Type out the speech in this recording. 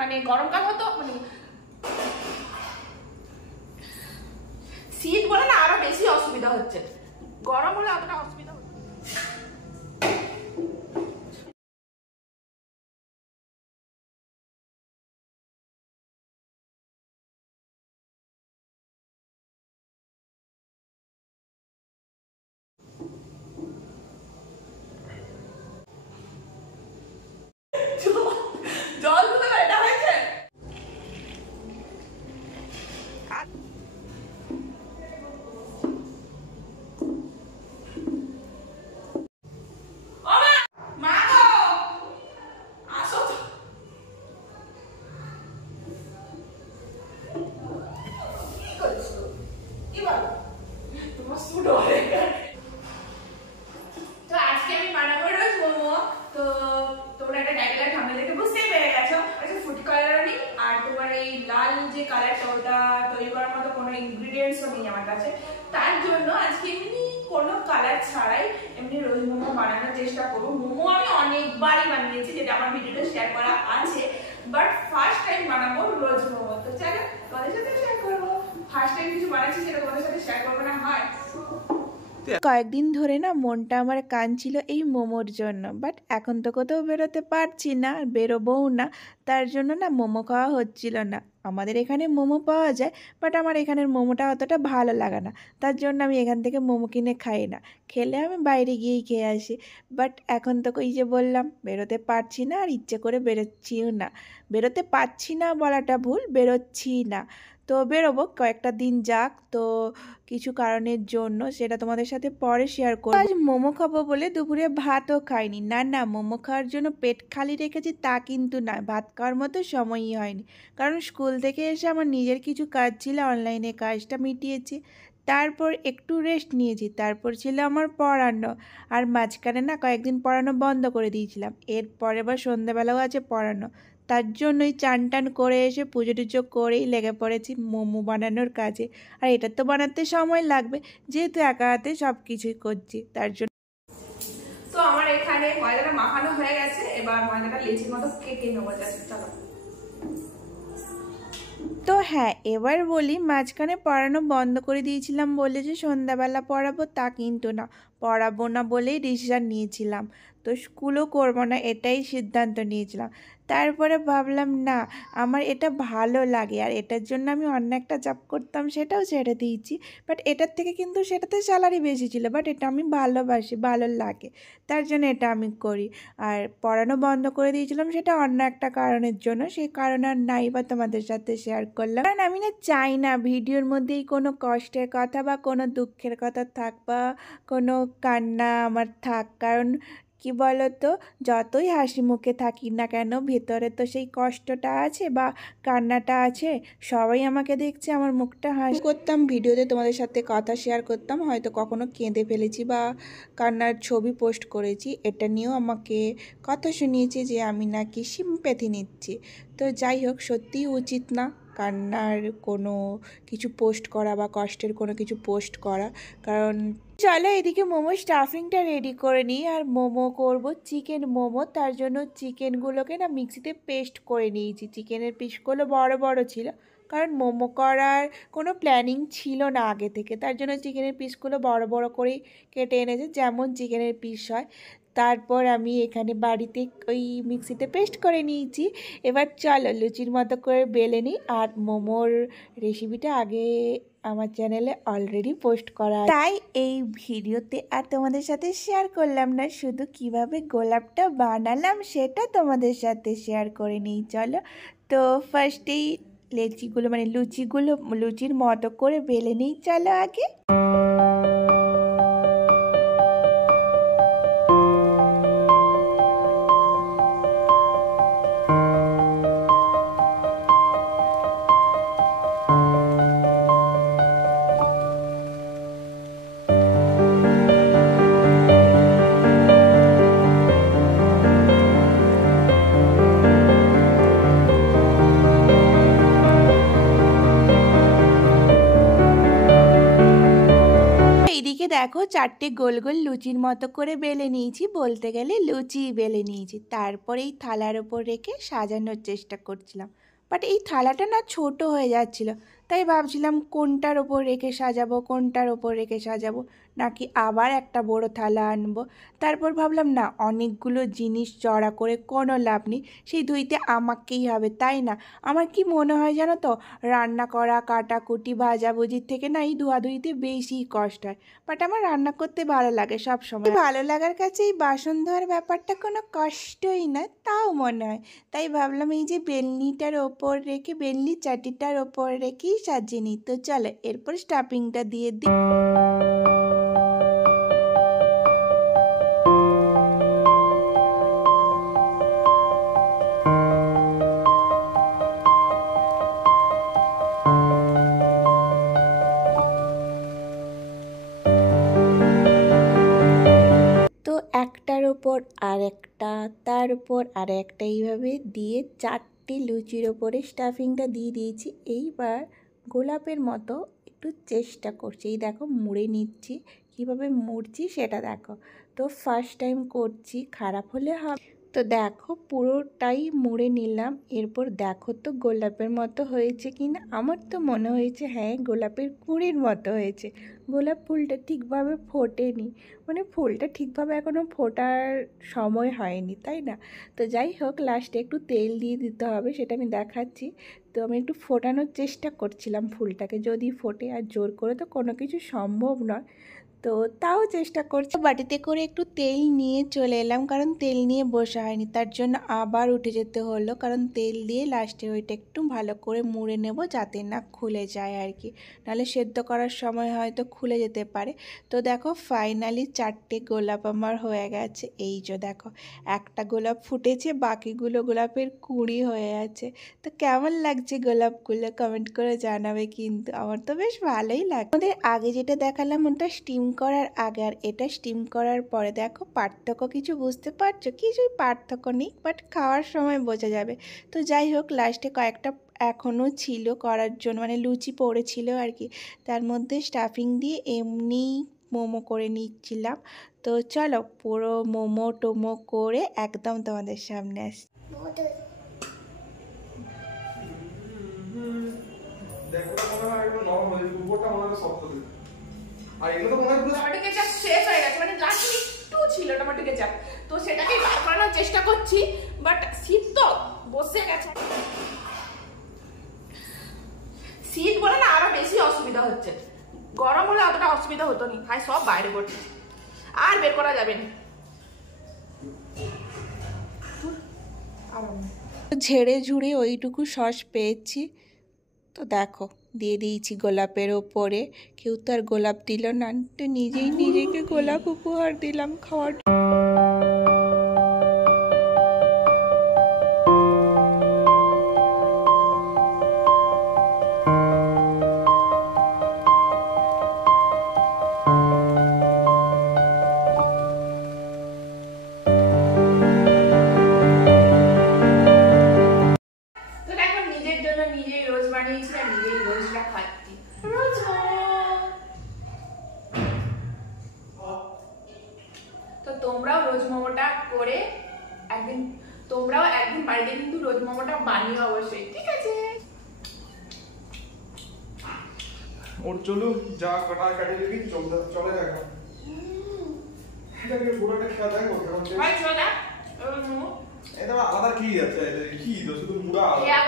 মানে গরমকাল হতো, মানে শীত বলে না আরো বেশি অসুবিধা হচ্ছে, গরম হলে অতটা অসুবিধা হচ্ছে। জলগুলো এটা হয়েছে লাল যে কালারটা ওটা তৈরি করার মতো কোনো ইনগ্রেডিয়েন্টসও নেই আমার কাছে, তার জন্য আজকে এমনি কোনো কালার ছাড়াই এমনি রোজ মোমো বানানোর চেষ্টা করবো। মোমো আমি অনেকবারই বানিয়েছি, যেটা আমার ভিডিওতে শেয়ার করা আছে, বাট ফার্স্ট টাইম বানাবো রোজ মোমো। তো চলো তোমাদের সাথে শেয়ার করবো, ফার্স্ট টাইম কিছু বানাচ্ছি সেটা তোমাদের সাথে শেয়ার করবো না হয়। কয়েকদিন ধরে না মনটা আমার কাঁদছিল এই মোমোর জন্য, বাট এখন তো কোথাও বেরোতে পারছি না, বেরোবও না, তার জন্য না মোমো খাওয়া হচ্ছিল না। আমাদের এখানে মোমো পাওয়া যায়, বাট আমার এখানের মোমোটা অতটা ভালো লাগে না, তার জন্য আমি এখান থেকে মোমো কিনে খাই না, খেলে আমি বাইরে গিয়েই খেয়ে আসি। বাট এখন তো এই যে বললাম বেরোতে পারছি না, আর ইচ্ছে করে বেরোচ্ছিও না, বেরোতে পারছি না বলাটা ভুল, বেরোচ্ছি না। তো বেরোবো, কয়েকটা দিন যাক, তো কিছু কারণের জন্য সেটা তোমাদের সাথে পরে শেয়ার করব। আজ মোমো খাবো বলে দুপুরে ভাতও খাইনি, না না মোমো খাওয়ার জন্য পেট খালি রেখেছি তা কিন্তু না, ভাত খাওয়ার মতো সময়ই হয়নি, কারণ স্কুল থেকে এসে আমার নিজের কিছু কাজ ছিল, অনলাইনে কাজটা মিটিয়েছি, তারপর একটু রেস্ট নিয়েছি, তারপর ছিল আমার পড়ানো, আর মাঝখানে না কয়েকদিন পড়ানো বন্ধ করে দিয়েছিলাম, এরপরে আবার সন্ধ্যাবেলাও আছে পড়ানো, তার জন্যই চান টান করে এসে পুজো টুজো করেই লেগে পড়েছি মোমো বানানোর কাজে। আর এটা তো বানাতে সময় লাগবে, যেহেতু একা হাতে সব কিছুই করছি, তার জন্য। তো আমার এখানে ময়দাটা মাখানো হয়ে গেছে, এবার ময়দাটা লেচির মতো কেটে নেবো। চলো। তো হ্যাঁ, এবার বলি, মাঝখানে পড়ানো বন্ধ করে দিয়েছিলাম বলে যে সন্ধ্যাবেলা পড়াবো তা কিন্তু না, পড়াবো না বলেই ডিসিশান নিয়েছিলাম, তো স্কুলও করবো না এটাই সিদ্ধান্ত নিয়েছিলাম। তারপরে ভাবলাম না, আমার এটা ভালো লাগে, আর এটার জন্য আমি অন্য একটা জব করতাম সেটাও ছেড়ে দিয়েছি, বাট এটার থেকে কিন্তু সেটাতে স্যালারি বেশি ছিল, বাট এটা আমি ভালোবাসি, ভালো লাগে, তার জন্য এটা আমি করি। আর পড়ানো বন্ধ করে দিয়েছিলাম সেটা অন্য একটা কারণের জন্য, সেই কারণ আর নাই বা তোমাদের সাথে শেয়ার করলাম, কারণ আমি না চাই না ভিডিওর মধ্যেই কোনো কষ্টের কথা বা কোনো দুঃখের কথা থাক বা কোনো কান্না আমার থাক, কারণ কি বলতো, যতই হাসি মুখে থাকি না কেন ভেতরে তো সেই কষ্টটা আছে বা কান্নাটা আছে। সবাই আমাকে দেখছে, আমার মুখটা হাসি করতাম ভিডিওতে, তোমাদের সাথে কথা শেয়ার করতাম, হয়তো কখনো কেঁদে ফেলেছি বা কান্নার ছবি পোস্ট করেছি, এটা নিয়েও আমাকে কথা শুনিয়েছে যে আমি নাকি সিম্প্যাথি নিচ্ছি। তো যাই হোক, সত্যিই উচিত না কান্নার কোনো কিছু পোস্ট করা বা কষ্টের কোনো কিছু পোস্ট করা, কারণ চলো এদিকে মোমো স্টাফিংটা রেডি করে নিই। আর মোমো করব চিকেন মোমো, তার জন্য চিকেনগুলোকে না মিক্সিতে পেস্ট করে নিয়েছি, চিকেনের পিসগুলো বড় বড় ছিল, কারণ মোমো করার কোনো প্ল্যানিং ছিল না আগে থেকে, তার জন্য চিকেনের পিসগুলো বড় বড় করেই কেটে এনেছে, যেমন চিকেনের পিস হয়। তারপর আমি এখানে বাড়িতে ওই মিক্সিতে পেস্ট করে নিয়েছি। এবার চলো লুচির মতো করে বেলে নিই। আর মোমোর রেসিপিটা আগে আমার চ্যানেলে অলরেডি পোস্ট করা, তাই এই ভিডিওতে আর তোমাদের সাথে শেয়ার করলাম না, শুধু কিভাবে গোলাপটা বানালাম সেটা তোমাদের সাথে শেয়ার করে নিই চলো। তো ফার্স্টেই লেচিগুলো মানে লুচির মতো করে বেলে নিই চলো আগে। দেখো 4টে গোল গোল লুচির মতো করে বেলে নিয়েছি, বলতে গেলে লুচি বেলে নিয়েছি। তারপর এই থালার ওপর রেখে সাজানোর চেষ্টা করছিলাম, বাট এই থালাটা না ছোট হয়ে যাচ্ছিল, তাই ভাবছিলাম কোনটার ওপর রেখে সাজাবো, কোনটার ওপর রেখে সাজাবো, নাকি আবার একটা বড় থালা আনবো। তারপর ভাবলাম না, অনেকগুলো জিনিস জড়া করে কোনো লাভ নেই, সেই ধুইতে আমাকেই হবে, তাই না? আমার কি মনে হয় জানো তো, রান্না করা, কাটাকুটি, ভাজাভুজির থেকে না এই ধোয়াধুয়িতে বেশি কষ্ট হয়। বাট আমার রান্না করতে ভালো লাগে সব সময়। ভালো লাগার কাছে এই বাসন ধোয়ার ব্যাপারটা কোনো কষ্টই না, তাও মনে হয়। তাই ভাবলাম এই যে বেলনিটার ওপর রেখে, বেলনি চাটিটার ওপর রেখেই সাজিয়ে নিই। তো চলো এরপর স্টাফিংটা দিয়ে দিই। তো একটার ওপর আরেকটা, তার উপর আরেকটা, এইভাবে দিয়ে 4টে লুচির ওপরে স্টাফিংটা দিয়ে দিয়েছি। এইবার গোলাপের মতো একটু চেষ্টা করছি, এই দেখো মুড়ে নিচ্ছি, কীভাবে মুড়ছি সেটা দেখো। তো ফার্স্ট টাইম করছি, খারাপ হলে হবে। তো দেখো পুরোটাই মুড়ে নিলাম। এরপর দেখো তো গোলাপের মতো হয়েছে কি না। আমার তো মনে হয়েছে হ্যাঁ গোলাপের কুঁড়ির মতো হয়েছে। গোলাপ ফুলটা ঠিকভাবে ফোটেনি, মানে ফুলটা ঠিকভাবে এখনও ফোটার সময় হয়নি, তাই না? তো যাই হোক, লাস্টে একটু তেল দিয়ে দিতে হবে, সেটা আমি দেখাচ্ছি। তো আমি একটু ফোটানোর চেষ্টা করছিলাম ফুলটাকে, যদি ফোটে, আর জোর করে তো কোনো কিছু সম্ভব নয়, তো তাও চেষ্টা করছি। বাটিতে করে একটু তেল নিয়ে চলে এলাম, কারণ তেল নিয়ে বসা হয়নি, তার জন্য আবার উঠে যেতে হলো, কারণ তেল দিয়ে লাস্টে ওইটা একটু ভালো করে মুড়ে নেব, যাতে না খুলে যায় আর কি, নাহলে সেদ্ধ করার সময় হয়তো খুলে যেতে পারে। তো দেখো ফাইনালি 4টে গোলাপ আমার হয়ে গেছে। এই যে দেখো একটা গোলাপ ফুটেছে, বাকিগুলো গোলাপের কুঁড়ি হয়ে আছে। তো কেমন লাগছে গোলাপগুলো কমেন্ট করে জানাবে কিন্তু, আমার তো বেশ ভালোই লাগে। আমাদের আগে যেটা দেখালাম ওটা স্টিম করার আগে, আর এটা স্টিম করার পরে, দেখো পার্থক্য কিছু বুঝতে পারছো? কিছুই পার্থক্য নেই, বাট খাওয়ার সময় বোঝা যাবে। তো যাই হোক, লাস্টে কয়েকটা এখনও ছিল করার জন্য, মানে লুচি পড়েছিল আর কি, তার মধ্যে স্টাফিং দিয়ে এমনি মোমো করে নিচ্ছিলাম। তো চলো পুরো মোমো টোমো করে একদম তোমাদের সামনে আসি। টমেটো কেচাপ শেষ হয়ে গেছে, মানে লাস্টে একটু ছিল টমেটো কেচাপ, তো সেটাকে বার করানোর চেষ্টা করছি, বাট শীত তো বসে গেছে। শীত বলে না আরো বেশি অসুবিধা হচ্ছে, গরম হলে অতটা অসুবিধা হতো না, ভাই সব বাইরে করছে, আর বের করা যাবে না। ঝেড়ে ঝুড়ে ওইটুকু সস পেয়েছি, তো দেখো দিয়ে দিয়েছি গোলাপের ওপরে। কেউ তো আর গোলাপ দিল না, তো নিজেই নিজেকে গোলাপ উপহার দিলাম খাওয়ার। তো দেখো নিজের জন্য নিজেই রোজ বানিয়েছি আর নিজেই রোজটা খাচ্ছি। রোজ তো তোমরাও রোজ মোমোটা করে একদিন, তোমরাও একদিন বাড়িতে কিন্তু রোজ মোমোটা বানিও অবশ্যই, ঠিক আছে? ওর চলু যা কাটিয়ে দিবি চলে দেখা। এটাকে পুরোটা খেয়া দেখো কেমন ভাই চলে এটা আলাদা কি আছে, কি শুধু মুড়া খেয়া